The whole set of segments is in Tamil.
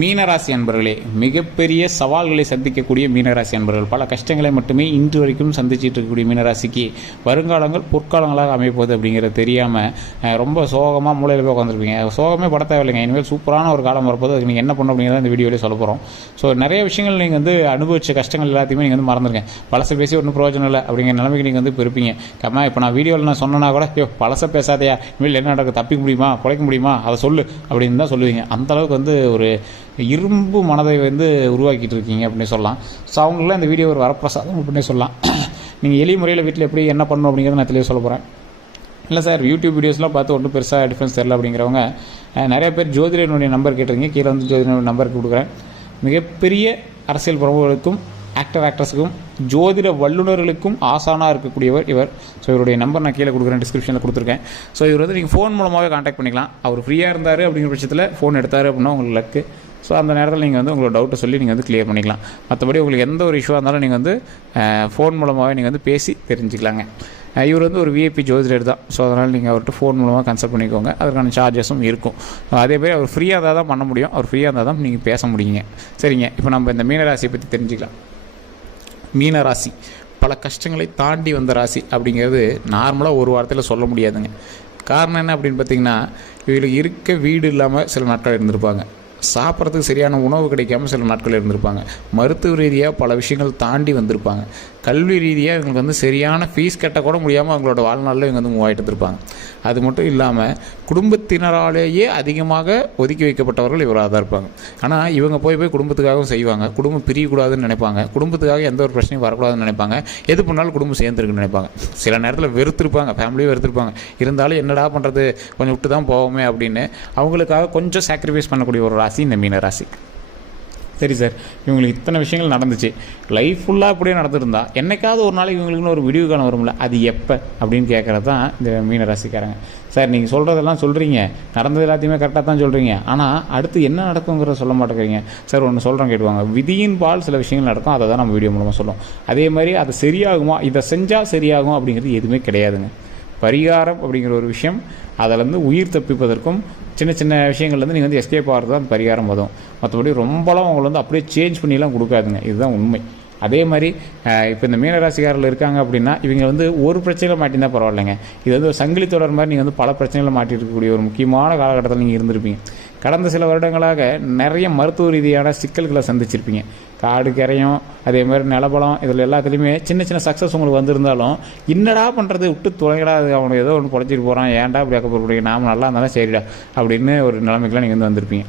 மீனராசி அன்பர்களே, மிகப்பெரிய சவால்களை சந்திக்கக்கூடிய மீனராசி அன்பர்கள், பல கஷ்டங்களை மட்டுமே இன்று வரைக்கும் சந்திச்சுட்டு இருக்கக்கூடிய மீனராசிக்கு வருங்காலங்கள் பொற்காலங்களாக அமைப்போகுது அப்படிங்கிறது தெரியாமல் ரொம்ப சோகமாக மூலையில் போய் உட்காந்துருப்பீங்க. சோகமே பட தேவையில்லைங்க. இனிமேல் சூப்பரான ஒரு காலம் வரப்போது. அதுக்கு நீங்கள் என்ன பண்ணணும் அப்படிங்கிறத இந்த வீடியோவில் சொல்ல போகிறோம். ஸோ நிறைய விஷயங்கள் நீங்கள் அனுபவிச்ச கஷ்டங்கள் எல்லாத்தையுமே நீங்கள் மறந்துருக்கேன். பழசை பேசி ஒன்றும் பிரயோஜனம் இல்லை அப்படிங்கிற நிலைமைக்கு நீங்கள் இருப்பீங்க. இப்போ நான் வீடியோவில் நான் சொன்னா கூட பழசை பேசாதையா, இனிமேல் என்ன நடக்க, தப்பிக்க முடியுமா, குறைக்க முடியுமா, அதை சொல்லு அப்படின்னு தான் சொல்லுவீங்க. அந்தளவுக்கு ஒரு இரும்பு மனதை உருவாக்கிட்டு இருக்கீங்க அப்படின்னு சொல்லலாம். ஸோ அவங்களாம் இந்த வீடியோ ஒரு வரப்பிரசாதம் அப்படின்னே சொல்லலாம். நீங்கள் எளிய முறையில் வீட்டில் எப்படி என்ன பண்ணணும் அப்படிங்கிறத நான் தெளிவாக சொல்ல போகிறேன். இல்லை சார், யூடியூப் வீடியோஸ்லாம் பார்த்து ஒன்றும் பெருசாக டிஃப்ரென்ஸ் தெரில அப்படிங்கிறவங்க நிறைய பேர் ஜோதிடனுடைய நம்பர் கேட்டிருக்கீங்க. கீழே ஜோதிடனுடைய நம்பருக்கு கொடுக்குறேன். மிகப்பெரிய அரசியல் பிரமுகர்களுக்கும் ஆக்டர்ஸுக்கும் ஜோதிட வல்லுநர்களுக்கும் ஆசானாக இருக்கக்கூடியவர் இவர். ஸோ இவருடைய நம்பர் நான் கீழே கொடுக்குறேன், டிஸ்கிரிப்ஷனில் கொடுத்துருக்கேன். ஸோ இவர் நீங்கள் ஃபோன் மூலமாகவே காண்டாக்ட் பண்ணிக்கலாம். அவர் ஃப்ரீயாக இருந்தார் அப்படிங்கிற பட்சத்தில் ஃபோன் எடுத்தார் அப்படின்னா உங்களுக்கு லக்கு. ஸோ அந்த நேரத்தில் நீங்கள் உங்களோட டவுட்டை சொல்லி நீங்கள் கிளியர் பண்ணிக்கலாம். மற்றபடி உங்களுக்கு எந்த ஒரு இஷ்யூவாக இருந்தாலும் நீங்கள் ஃபோன் மூலமாகவே நீங்கள் பேசி தெரிஞ்சுக்கலாங்க. இவர் ஒரு விஐபி ஜோதிடர் தான். ஸோ அதனால் நீங்கள் அவர்கிட்ட ஃபோன் மூலமாக கன்சல்ட் பண்ணிக்கோங்க. அதற்கான சார்ஜஸும் இருக்கும். அதே மாதிரி அவர் ஃப்ரீயாக இருந்தால் தான் பண்ண முடியும். அவர் ஃப்ரீயாக இருந்தால் தான் நீங்கள் பேச முடியுங்க. சரிங்க, இப்போ நம்ம இந்த மீனராசியை பற்றி தெரிஞ்சுக்கலாம். மீனராசி பல கஷ்டங்களை தாண்டி வந்த ராசி அப்படிங்கிறது நார்மலாக ஒரு வாரத்தில் சொல்ல முடியாதுங்க. காரணம் என்ன அப்படின்னு பார்த்தீங்கன்னா, இவங்களுக்கு இருக்க வீடு இல்லாமல் சில நாட்கள் இருந்திருப்பாங்க. சாப்பிட்றதுக்கு சரியான உணவு கிடைக்காமல் சில நாட்கள் இருந்திருப்பாங்க. மருத்துவ ரீதியாக பல விஷயங்கள் தாண்டி வந்திருப்பாங்க. கல்வி ரீதியாக இவங்களுக்கு சரியான ஃபீஸ் கட்ட கூட முடியாமல் அவங்களோட வாழ்நாளில் இவங்க மூவ் ஆகிட்டு இருப்பாங்க. அது மட்டும் இல்லாமல் குடும்பத்தினராலேயே அதிகமாக ஒதுக்கி வைக்கப்பட்டவர்கள் இவராக தான் இருப்பாங்க. ஆனால் இவங்க போய் குடும்பத்துக்காகவும் செய்வாங்க. குடும்பம் பிரியக்கூடாதுன்னு நினைப்பாங்க. குடும்பத்துக்காக எந்த ஒரு பிரச்சனையும் வரக்கூடாதுன்னு நினைப்பாங்க. எது பண்ணாலும் குடும்பம் சேர்ந்துருக்குன்னு நினைப்பாங்க. சில நேரத்தில் வெறுத்திருப்பாங்க, ஃபேமிலியும் வெறுத்திருப்பாங்க. இருந்தாலும் என்னடா பண்ணுறது, கொஞ்சம் விட்டு தான் போவோமே அப்படின்னு அவங்களுக்காக கொஞ்சம் சாக்ரிஃபைஸ் பண்ணக்கூடிய ஒரு ராசி இந்த மீனராசி. சரி சார், இவங்களுக்கு இத்தனை விஷயங்கள் நடந்துச்சு, லைஃப் ஃபுல்லாக அப்படியே நடந்துருந்தா என்னைக்காவது ஒரு நாளைக்கு இவங்களுக்குன்னு ஒரு விடிவு காலம் வரும்ல, அது எப்போ அப்படின்னு கேட்குறது தான் இந்த மீனராசிக்காரங்க. சார் நீங்கள் சொல்கிறதெல்லாம் சொல்கிறீங்க, நடந்தது எல்லாத்தையுமே கரெக்டாக தான் சொல்கிறீங்க, ஆனால் அடுத்து என்ன நடக்குங்கிறத சொல்ல மாட்டேங்கிறீங்க. சார் ஒன்று சொல்கிறேன் கேட்டுவாங்க. விதியின் பால் சில விஷயங்கள் நடக்கும், அதை தான் நம்ம வீடியோ மூலமாக சொல்லுவோம். அதே மாதிரி அது சரியாகுமா, இதை செஞ்சால் சரியாகும் அப்படிங்கிறது எதுவுமே கிடையாதுங்க. பரிகாரம் அப்படிங்கிற ஒரு விஷயம், அதிலேருந்து உயிர் தப்பிப்பதற்கும் சின்ன சின்ன விஷயங்கள்லேருந்து நீங்கள் எஸ்கேப் ஆகிறது தான் பரிகாரம் வரும். மற்றபடி ரொம்பலாம் அவங்களை அப்படியே சேஞ்ச் பண்ணிலாம் கொடுக்காதுங்க. இதுதான் உண்மை. அதே மாதிரி இப்போ இந்த மீனராசிக்காரில் இருக்காங்க அப்படின்னா இவங்க ஒரு பிரச்சனையில் மாட்டினா பரவாயில்லைங்க. இது ஒரு சங்கிலி தொடர் மாதிரி நீங்கள் பல பிரச்சனையில் மாட்டிட்டு இருக்கக்கூடிய ஒரு முக்கியமான காலகட்டத்தில் நீங்கள் இருந்திருப்பீங்க. கடந்த சில வருடங்களாக நிறைய மருத்துவ ரீதியான சிக்கல்களை சந்திச்சிருப்பீங்க. காடு கரையும் அதே மாதிரி நிலபலம் இதில் எல்லாத்துலேயுமே சின்ன சின்ன சக்ஸஸ் உங்களுக்கு வந்திருந்தாலும் என்னடா பண்ணுறது, விட்டு துளைங்கடா, அது அவனுக்கு ஏதோ ஒன்று பொழைச்சிட்டு போகிறான், ஏன்டா இப்படி அக்கப்படுறீங்க, நாம் நல்லா இருந்தாலும் சரிடா அப்படின்னு ஒரு நிலைமைக்கெலாம் நீங்கள் வந்திருப்பீங்க.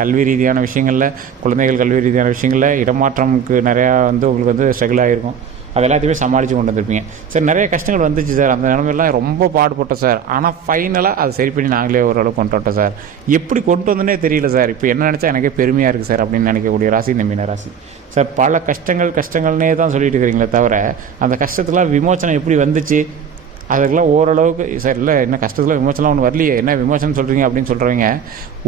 கல்வி ரீதியான விஷயங்களில், குழந்தைகள் கல்வி ரீதியான விஷயங்களில் இடமாற்றமுக்கு நிறையா உங்களுக்கு ஸ்ட்ரகிள் ஆகிருக்கும். அது எல்லாத்தையுமே சமாளித்து கொண்டு வந்திருப்பீங்க. சார் நிறைய கஷ்டங்கள் வந்துச்சு சார், அந்த நிலைமையெல்லாம் ரொம்ப பாடுபட்டோம் சார், ஆனால் ஃபைனலாக அதை சரி பண்ணி நாங்களே ஓரளவுக்கு கொண்டு வந்துட்டோம் சார். எப்படி கொண்டு வந்தோன்னே தெரியல சார், இப்போ என்ன நினச்சா எனக்கே பெருமையாக இருக்குது சார் அப்படின்னு நினைக்கக்கூடிய ராசி இந்த மீனராசி. சார் பல கஷ்டங்கள்னே தான் சொல்லிட்டு இருக்கிறீங்களே தவிர அந்த கஷ்டத்துலாம் விமோச்சனம் எப்படி வந்துச்சு அதுக்கெல்லாம் ஓரளவுக்கு சார் இல்லை, என்ன கஷ்டத்தில் விமோச்சனம் ஒன்று வரலையே, என்ன விமோச்சனம் சொல்கிறீங்க அப்படின்னு சொல்கிறவங்க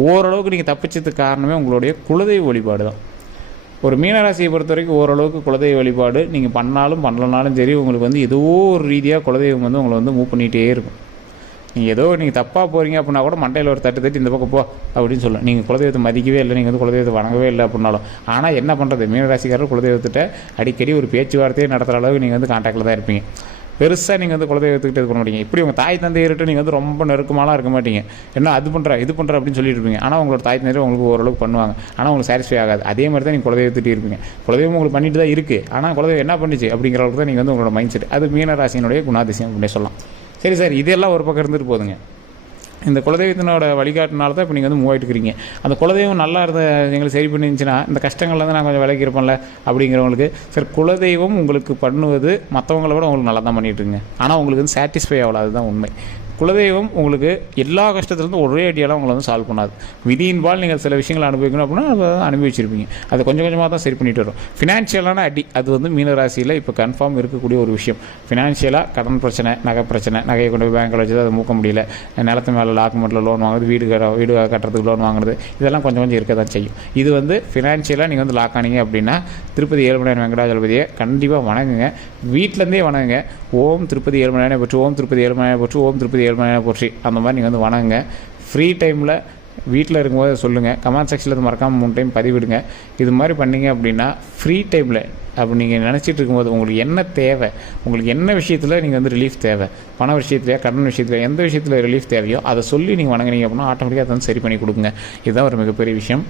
ஓரளவுக்கு நீங்கள் தப்பிச்சதுக்கு காரணமே உங்களுடைய குலதெய்வ வழிபாடு தான். ஒரு மீனராசியை பொறுத்த வரைக்கும் ஓரளவுக்கு குலதெய்வ வழிபாடு நீங்கள் பண்ணாலும் பண்ணலனாலும் சரி, உங்களுக்கு ஏதோ ஒரு ரீதியாக குலதெய்வம் உங்களை மூவ் பண்ணிகிட்டே இருக்கும். நீங்கள் தப்பாக போகிறீங்க அப்படின்னா கூட மண்டையில் ஒரு தட்டு இந்த பக்கம் போ அப்படின்னு சொல்லலாம். நீங்கள் குலதெய்வத்தை மதிக்கவே இல்லை, நீங்கள் குலதெய்வத்தை வணங்கவே இல்லை அப்படின்னாலும். ஆனால் என்ன பண்ணுறது, மீனராசிக்காரர் குலதெய்வத்திட்ட அடிக்கடி ஒரு பேச்சுவார்த்தையை நடத்துகிற அளவுக்கு நீங்கள் கான்டாக்டில் தான் இருப்பீங்க. பெருசாக நீங்கள் குலதெய்வத்துக்கிட்ட இது பண்ண மாட்டீங்க. இப்படி உங்கள் தாய் தந்தையர்கிட்ட நீங்கள் ரொம்ப நெருக்கமாலாம் இருக்க மாட்டீங்க. என்ன அது பண்ணுற இது பண்ணுற அப்படின்னு சொல்லிட்டு இருப்பீங்க. ஆனால் உங்களோட தாய் தந்தையர் உங்களுக்கு ஓரளவுக்கு பண்ணுவாங்க, ஆனால் உங்களுக்கு சாட்டிஸ்ஃபை ஆகாது. அதே மாதிரி தான் நீங்கள் குலதெய்வத்திட்டே இருப்பீங்க. குலதெய்வம் உங்களுக்கு பண்ணிட்டு தான் இருக்குது, ஆனால் குலதெய்வம் என்ன பண்ணிச்சு அப்படிங்கிற அளவுக்கு தான் நீங்கள் உங்களோட மைண்ட் செட். அது மீனராசியினுடைய குணாதிசயம் அப்படின்னு சொல்லலாம். சரி சார், இதெல்லாம் ஒரு பக்கம் இருந்துட்டு போதுங்க. இந்த குலதெய்வத்தினோட வழிகாட்டினால தான் இப்போ நீங்கள் மூவ் ஆகிட்டு இருக்கிறீங்க. அந்த குலதெய்வம் நல்லா இருந்த எங்களுக்கு சரி பண்ணிருந்துச்சுன்னா இந்த கஷ்டங்கள்லேருந்து நான் கொஞ்சம் விலகி இருப்பேன்ல அப்படிங்கிறவங்களுக்கு சார், குலதெய்வம் உங்களுக்கு பண்ணுவது மற்றவங்கள விட உங்களுக்கு நல்லா தான் பண்ணிட்டு இருக்குங்க. ஆனால் உங்களுக்கு சாட்டிஸ்ஃபை ஆகல, அதுதான் உண்மை. குலதெய்வம் உங்களுக்கு எல்லா கஷ்டத்துலேருந்து ஒரே ஐடியாலாம் உங்களை சால்வ் பண்ணாது. விதியின்பால் நீங்கள் சில விஷயங்களை அனுபவிக்கணும் அப்படின்னா அதை அனுபவிச்சிருப்பீங்க. அதை கொஞ்சம் கொஞ்சமாக தான் சரி பண்ணிட்டு வரும். ஃபினான்ஷியலான அடி அது மீனராசியில் இப்போ கன்ஃபார்ம் இருக்கக்கூடிய ஒரு விஷயம். ஃபினான்ஷியலாக கடன் பிரச்சனை, நகை பிரச்சனை, நகையை கொண்டு போய் பேங்கில் வச்சு அதை மூக்க முடியல, நிலத்து மேலே டாக்குமெண்ட்டில் லோன் வாங்குறது, வீடு கட்டுறதுக்கு லோன் வாங்குறது, இதெல்லாம் கொஞ்சம் கொஞ்சம் இருக்க தான் செய்யும். இது ஃபினான்ஷியலாக நீங்கள் லாக் ஆனீங்க அப்படின்னா திருப்பதி ஏழுமலையான் வெங்கடாஜலபதியை கண்டிப்பாக வணங்குங்க. வீட்டிலேருந்தே வணங்குங்க. ஓம் திருப்பதி ஏழுமலையானை போற்றி, ஓம் திருப்பதி ஏழுமலையானை போற்றி, ஓம் திருப்பதி ஏழுமலையானை போற்றி, அந்த மாதிரி நீங்கள் வணங்குங்க. ஃப்ரீ டைமில் வீட்டில் இருக்கும்போது சொல்லுங்கள். கமெண்ட் செக்ஷனில் மறக்காமல் 3 டைம் பதிவிடுங்க. இது மாதிரி பண்ணிங்க அப்படின்னா ஃப்ரீ டைமில் அப்படி நீங்கள் நினச்சிட்டு இருக்கும்போது உங்களுக்கு என்ன தேவை, உங்களுக்கு என்ன விஷயத்தில் நீங்கள் வந்து ரிலீஃப் தேவை, பண விஷயத்துலையா கடன் விஷயத்தில் எந்த விஷயத்தில் ரிலீஃப் தேவையோ அதை சொல்லி நீங்கள் வணங்குனீங்க அப்படின்னா ஆட்டோமேட்டிக்காக அதை வந்து சரி பண்ணி கொடுக்குங்க. இதுதான் ஒரு மிகப்பெரிய விஷயம்.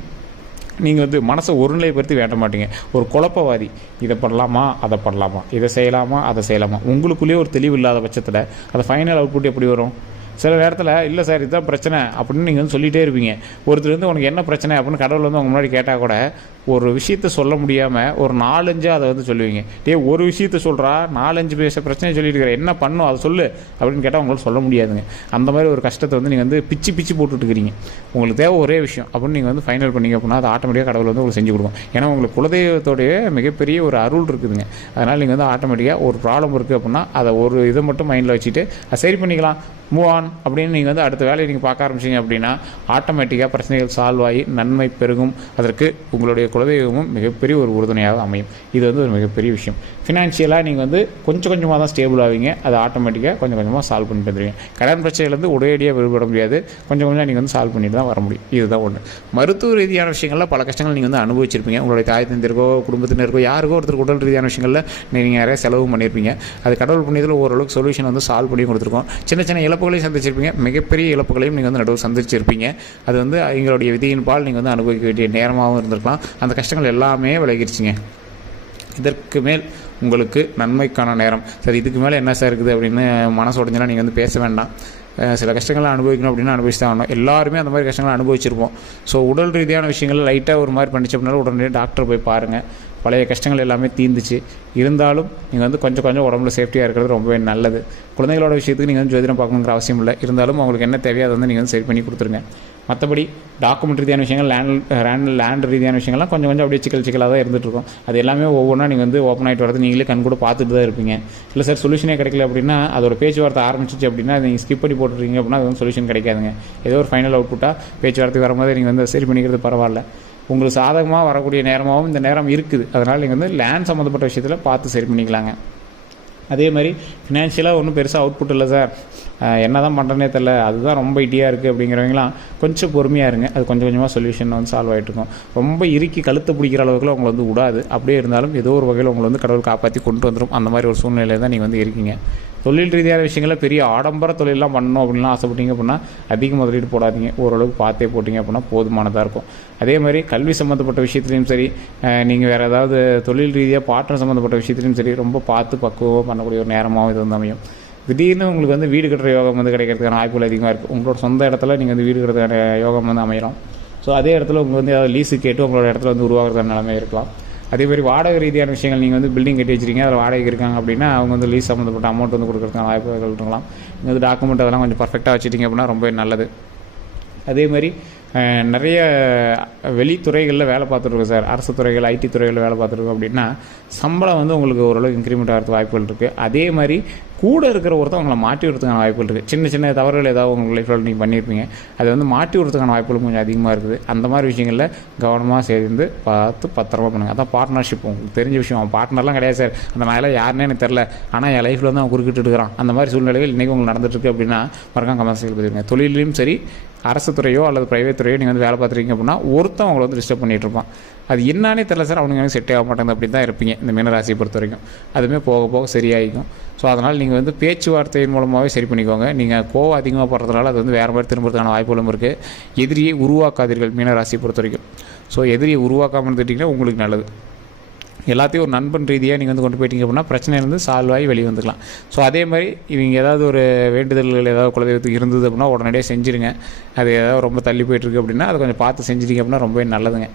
நீங்கள் வந்து மனசை ஒருநிலைப்படுத்தி வேண்ட மாட்டீங்க. ஒரு குழப்பவாதி, இதை பண்ணலாமா அதை பண்ணலாமா, இதை செய்யலாமா அதை செய்யலாமா, உங்களுக்குள்ளேயே ஒரு தெளிவு இல்லாத பட்சத்தில் அதை ஃபைனல் அவுட்புட் எப்படி வரும்? சில நேரத்தில் இல்லை சார் இதுதான் பிரச்சனை அப்படின்னு நீங்கள் வந்து சொல்லிகிட்டே இருப்பீங்க. ஒருத்தர் வந்து உனக்கு என்ன பிரச்சனை அப்படின்னு கடவுள் வந்து அவங்க முன்னாடி கேட்டால் கூட ஒரு விஷயத்த சொல்ல முடியாமல் ஒரு 4-5 அதை வந்து சொல்லுவீங்க. ஒரு விஷயத்த சொல்கிறா 4-5 பிரச்சனையை சொல்லிட்டு இருக்கிற, என்ன பண்ணும் அதை சொல்லு அப்படின்னு கேட்டால் உங்களுக்கு சொல்ல முடியாதுங்க. அந்த மாதிரி ஒரு கஷ்டத்தை வந்து நீங்கள் வந்து பிச்சு போட்டுட்டுருக்கிறீங்க. உங்களுக்கு தேவை ஒரே விஷயம் அப்படின்னு நீங்கள் வந்து ஃபைனல் பண்ணிங்க அப்படின்னா அது ஆட்டோமேட்டிக்காக கடவுள் வந்து உங்களுக்கு செஞ்சு கொடுக்கும். ஏன்னா உங்களுக்கு குலதெய்வத்தோடைய மிகப்பெரிய ஒரு அருள் இருக்குதுங்க. அதனால் நீங்கள் வந்து ஆட்டோமேட்டிக்காக ஒரு ப்ராப்ளம் இருக்குது அப்படின்னா அதை ஒரு இதை மட்டும் மைண்டில் வச்சுட்டு அதை சரி பண்ணிக்கலாம், மூவ் ஆன் அப்படின்னு நீங்கள் வந்து அடுத்த வேலையை நீங்கள் பார்க்க ஆரம்பிச்சிங்க அப்படின்னா ஆட்டோமேட்டிக்காக பிரச்சனைகள் சால்வ் ஆகி நன்மை பெருகும். அதற்கு உங்களுடைய குலதெய்வமும் மிகப்பெரிய ஒரு உறுதுணையாக அமையும். இது வந்து ஒரு மிகப்பெரிய விஷயம். ஃபினான்ஷியலாக நீங்கள் வந்து கொஞ்சமாக தான் ஸ்டேபிள் ஆவீங்க. அதை ஆட்டோமேட்டிக்காக கொஞ்சமாக சால்வ் பண்ணிட்டு வந்துடுவீங்க. கடன் பிரச்சனையிலேருந்து உடனடியாக விடுபட முடியாது. கொஞ்சம் நீங்கள் வந்து சால்வ் பண்ணிட்டு தான் வர முடியும். இதுதான் ஒன்று. மருத்துவ ரீதியான விஷயங்களில் பல கஷ்டங்கள் நீங்கள் வந்து அனுபவிச்சிருப்பீங்க. உங்களுடைய தாய் தந்தையருக்கோ குடும்பத்தினருக்கோ யாருக்கோ ஒருத்தருக்கு உடல் ரீதியான விஷயங்களில் நீங்கள் நிறைய செலவும் பண்ணியிருப்பீங்க. அது கடவுள் புண்ணியத்தில் ஓரளவுக்கு சொல்யூஷன் வந்து சால்வ் பண்ணி கொடுத்துருக்கோம். சின்ன இழப்புகளையும் சந்திச்சிருப்பீங்க, மிகப்பெரிய இழப்புகளையும் நீங்கள் வந்து நடுவு சந்திச்சிருப்பீங்க. அது வந்து எங்களுடைய விதியின் பால் நீங்கள் வந்து அனுபவிக்க வேண்டிய நேரமாகவும் இருந்திருக்கலாம். அந்த கஷ்டங்கள் எல்லாமே விலகிருச்சிங்க. இதற்கு மேல் உங்களுக்கு நன்மைக்கான நேரம். சரி இதுக்கு மேலே என்ன சார் இருக்குது அப்படின்னு மனசு உடஞ்செல்லாம் நீங்கள் வந்து பேச வேண்டாம். சில கஷ்டங்களை அனுபவிக்கணும் அப்படின்னா அனுபவிச்சு தான் ஆகணும். எல்லாருமே அந்த மாதிரி கஷ்டங்களை அனுபவிச்சிருப்போம். ஸோ உடல் ரீதியான விஷயங்கள் லைட்டாக ஒரு மாதிரி பண்ணிச்சு அப்படின்னாலும் உடனே டாக்டர் போய் பாருங்கள். பழைய கஷ்டங்கள் எல்லாமே தீர்ந்துச்சு. இருந்தாலும் நீங்கள் வந்து கொஞ்சம் உடம்புல சேஃப்டியாக இருக்கிறது ரொம்பவே நல்லது. குழந்தைகளோட விஷயத்துக்கு நீங்கள் வந்து ஜோதிடம் பார்க்கணுங்கிற அவசியம் இல்லை. இருந்தாலும் அவங்களுக்கு என்ன தேவையோ அதை வந்து நீங்கள் வந்து சரி பண்ணி கொடுத்துருங்க. மற்றபடி டாக்குமெண்ட் ரீதியான விஷயங்கள், லேண்ட் ரீதியான விஷயங்கள்லாம் கொஞ்சம் அப்படியே சிக்கலாக தான் இருந்துகிட்ருக்கும். அது எல்லாமே ஒவ்வொன்றா நீங்கள் வந்து ஓப்பன் ஆகிட்டு வரது நீங்களே கண் கூட பார்த்துட்டு தான் இருப்பீங்க. இல்லை சார் சொல்யூஷனே கிடைக்கல அப்படின்னா அதோட பேச்சுவார்த்தை ஆரம்பிச்சிச்சு அப்படின்னா நீங்கள் ஸ்கிப் பண்ணி போட்டுருக்கீங்க அப்படின்னா அது வந்து சொல்யூஷன் கிடைக்காதுங்க. ஏதோ ஒரு ஃபைனல் அவுட்புட்டாக பேச்சுவார்த்தை வரும்போது நீங்கள் வந்து சரி பண்ணிக்கிறது பரவாயில்ல. உங்களுக்கு சாதகமாக வரக்கூடிய நேரமாகவும் இந்த நேரம் இருக்குது. அதனால் நீங்கள் வந்து லேண்ட் சம்மந்தப்பட்ட விஷயத்தில் பார்த்து சரி பண்ணிக்கலாங்க. அதே மாதிரி ஃபினான்ஷியலாக ஒன்றும் பெருசாக அவுட்புட் இல்லை சார், என்ன தான் பண்ணுறனே தெரில, அதுதான் ரொம்ப இட்டியாக இருக்குது அப்படிங்கிறவங்களாம் கொஞ்சம் பொறுமையாக இருங்க. அது கொஞ்சமாக சொல்யூஷன் வந்து சால்வ் ஆகிட்டு இருக்கும். ரொம்ப இறுக்கி கழுத்து பிடிக்கிற அளவுக்குலாம் உங்களை வந்து விடாது. அப்படியே இருந்தாலும் ஏதோ ஒரு வகையில் உங்களை வந்து கடவுள் காப்பாற்றி கொண்டு வந்துடும். அந்த மாதிரி ஒரு சூழ்நிலையில் தான் நீங்கள் வந்து இருக்கீங்க. தொழில் ரீதியான விஷயங்களில் பெரிய ஆடம்பர தொழிலெலாம் பண்ணணும் அப்படின்லாம் ஆசைப்பட்டீங்க அப்படின்னா அதிக முதலீடு போடாதீங்க. ஓரளவுக்கு பார்த்தே போட்டிங்க அப்படின்னா போதுமானதாக இருக்கும். அதே மாதிரி கல்வி சம்மந்தப்பட்ட விஷயத்துலையும் சரி, நீங்கள் வேறு ஏதாவது தொழில் ரீதியாக பார்ட்னர் சம்மந்தப்பட்ட விஷயத்துலையும் சரி ரொம்ப பார்த்து பக்குவமாக பண்ணக்கூடிய ஒரு நேரமாகவும் இது வந்து அமையும். திடீர்னு உங்களுக்கு வந்து வீடு கட்டுற யோகம் வந்து கிடைக்கிறதுக்கான வாய்ப்புகள் அதிகமாக இருக்குது. உங்களோட சொந்த இடத்துல நீங்கள் வந்து வீடு கட்டுறதுக்கான யோகம் வந்து அமையலாம். ஸோ அதே இடத்துல உங்களுக்கு வந்து ஏதாவது லீஸு கேட்டு உங்களோட இடத்துல வந்து உருவாக்குறதுக்கான நிலைமை இருக்கலாம். அதே மாதிரி வாடகை ரீதியான விஷயங்கள், நீங்கள் வந்து பில்டிங் கட்டி வச்சிருக்கீங்க, அதில் வாடகை இருக்காங்க அப்படின்னா அவங்க வந்து லீஸ் சம்மந்தப்பட்ட அமௌண்ட் வந்து கொடுக்குறதுக்கான வாய்ப்புகள் இருக்கலாம். நீங்கள் வந்து டாக்குமெண்ட் அதெல்லாம் கொஞ்சம் பர்ஃபெக்டாக வச்சுட்டிங்க அப்படின்னா ரொம்ப நல்லது. அதே மாதிரி நிறைய வெளித்துறைகளில் வேலை பார்த்துருக்கோம் சார், அரசு துறைகள், ஐடி துறைகளில் வேலை பார்த்துருக்கோம் அப்படின்னா சம்பளம் வந்து உங்களுக்கு ஓரளவுக்கு இன்க்ரிமெண்ட் ஆகிறதுக்கு வாய்ப்புகள் இருக்குது. அதே மாதிரி கூட இருக்கிற ஒருத்தர் உங்களை மாட்டி விடுறதுக்கான வாய்ப்புகள் இருக்குது. சின்ன தவறுகள் ஏதாவது உங்கள் லைஃப்பில் நீங்கள் பண்ணியிருப்பீங்க, அதை வந்து மாட்டி விடுறதுக்கான வாய்ப்புகளும் கொஞ்சம் அதிகமாக இருக்குது. அந்த மாதிரி விஷயங்களில் கவனமாக சேர்ந்து பார்த்து பத்திரமா பண்ணுங்கள். அதான் பார்ட்னர்ஷிப். உங்களுக்கு தெரிஞ்ச விஷயம், அவன் பார்ட்னர்லாம் கிடையாது சார், அந்த மாதிரிலாம் யாருன்னே எனக்கு தெரில, ஆனால் என் லைஃப்பில் வந்து அவன் குறுக்கிட்டு இருக்கிறான். அந்த மாதிரி சூழ்நிலைகள் இன்றைக்கி உங்களுக்கு நடந்துட்டுருக்கு அப்படின்னா மறக்காம கமெண்ட்ஸில் பதிவுங்க. தொழிலையும் சரி, அரசு துறையோ அல்லது ப்ரைவேட் துறையோ நீங்கள் வந்து வேலை பார்த்துருக்கீங்க அப்படின்னா ஒருத்தன் அவங்களை வந்து டிஸ்டர்ப் பண்ணிகிட்டு இருப்பான். அது என்னன்னே தெரில சார், அவனுக்கு எனக்கு செட்டே ஆக மாட்டேங்குது அப்படி தான் இருப்பீங்க இந்த மீனராசியை பொறுத்த வரைக்கும். அதுவுமே போக சரியாகிக்கும். ஸோ அதனால் நீங்கள் வந்து பேச்சுவார்த்தையின் மூலமாகவே சரி பண்ணிக்கோங்க. நீங்கள் கோவம் அதிகமாக போடுறதுனால அது வந்து வேறு மாதிரி திரும்புறதுக்கான வாய்ப்புகளும் இருக்குது. எதிரியை உருவாக்காதீர்கள் மீனராசியை பொறுத்த வரைக்கும். ஸோ எதிரியை உருவாக்காமல் இருந்துட்டிங்கன்னா உங்களுக்கு நல்லது. எல்லாத்தையும் ஒரு நண்பன் ரீதியாக நீங்கள் வந்து கொண்டு போயிட்டீங்க அப்படின்னா பிரச்சனையிலேருந்து சால்வ் ஆகி வெளியே வந்துக்கலாம். ஸோ அதே மாதிரி இவங்க ஏதாவது ஒரு வேண்டுதல்கள் ஏதாவது குலதெய்வத்துக்கு இருந்தது அப்படின்னா உடனடியாக செஞ்சுருங்க. அது ஏதாவது ரொம்ப தள்ளி போயிட்டுருக்கு அப்படின்னா அதை கொஞ்சம் பார்த்து செஞ்சிட்டிங்க அப்படின்னா ரொம்பவே நல்லதுங்க.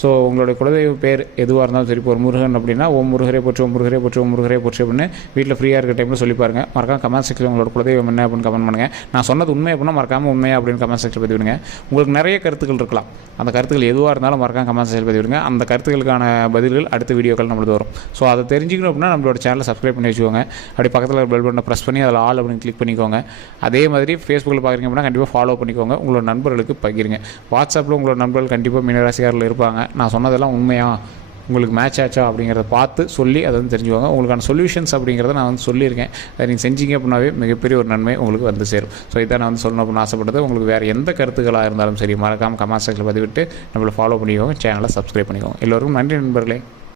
ஸோ உங்களுடைய குலதெய்வ பேர் எதுவாக இருந்தாலும் சரி, இப்போ ஒரு முருகன் அப்படின்னா ஓம் முருகரே போற்றி, ஓம் முருகரே போற்றி, ஓம் முருகரே போற்றி அப்படின்னு வீட்டில் ஃப்ரீயாக இருக்கிற டைமில் சொல்லி பாருங்கள். மறக்காம கமெண்ட் செக்ஷனில் உங்களோட குலதெய்வம் என்ன அப்படின்னு கமெண்ட் பண்ணுங்கள். நான் சொன்னது உண்மை அப்படின்னா மறக்காமல் உண்மையா அப்படின்னு கமெண்ட் செக்ஷனில் பதிவிடுங்க. உங்களுக்கு நிறைய கருத்துக்கள் இருக்கலாம், அந்த கருத்துக்கள் எதுவாக இருந்தாலும் மறக்காம கமெண்ட் செக்ஷனில் பதிவிடுங்க. அந்த கருத்துக்களுக்கான பதில்கள் அடுத்த வீடியோக்கள் நம்மளுக்கு வரும். ஸோ அதை தெரிஞ்சுக்கணும் அப்படின்னா நம்மளோட சேனலை சப்ஸ்கிரைப் பண்ணி வச்சுக்கோங்க. அப்படி பக்கத்தில் பெல் பட்டனை ப்ரெஸ் பண்ணி அதில் ஆல் அப்படின்னு கிளிக் பண்ணிக்கோங்க. அதே மாதிரி ஃபேஸ்புக்கில் பார்க்குறீங்க அப்படின்னா கண்டிப்பாக ஃபாலோ பண்ணிக்கோங்க. உங்களோட நண்பர்களுக்கு பகிருங்க. வாட்ஸ்அப்பில் உங்களோட நண்பர்கள் கண்டிப்பாக மீனராசிக்காரில் இருப்பாங்க. நான் சொன்னதெல்லாம் உண்மையா உங்களுக்கு மேட்ச் ஆச்சா அப்படிங்கிறத பார்த்து சொல்லி அதை வந்து தெரிஞ்சுக்கோங்க. உங்களுக்கான சொல்யூஷன்ஸ் அப்படிங்கிறத நான் வந்து சொல்லியிருக்கேன். அதை நீங்கள் செஞ்சீங்க அப்படின்னாவே மிகப்பெரிய ஒரு நன்மை உங்களுக்கு வந்து சேரும். ஸோ இதான் நான் வந்து சொல்லணும் அப்படின்னு ஆசைப்பட்டது. உங்களுக்கு வேறு எந்த கருத்துக்களாக இருந்தாலும் சரி மறக்காமல் கமெண்ட் செக்ஷனில் பதிவிட்டு நம்மளை ஃபாலோ பண்ணிக்கோங்க, சேனலை சப்ஸ்கிரைப் பண்ணிக்கோங்க. எல்லோருக்கும் நன்றி நண்பர்களே.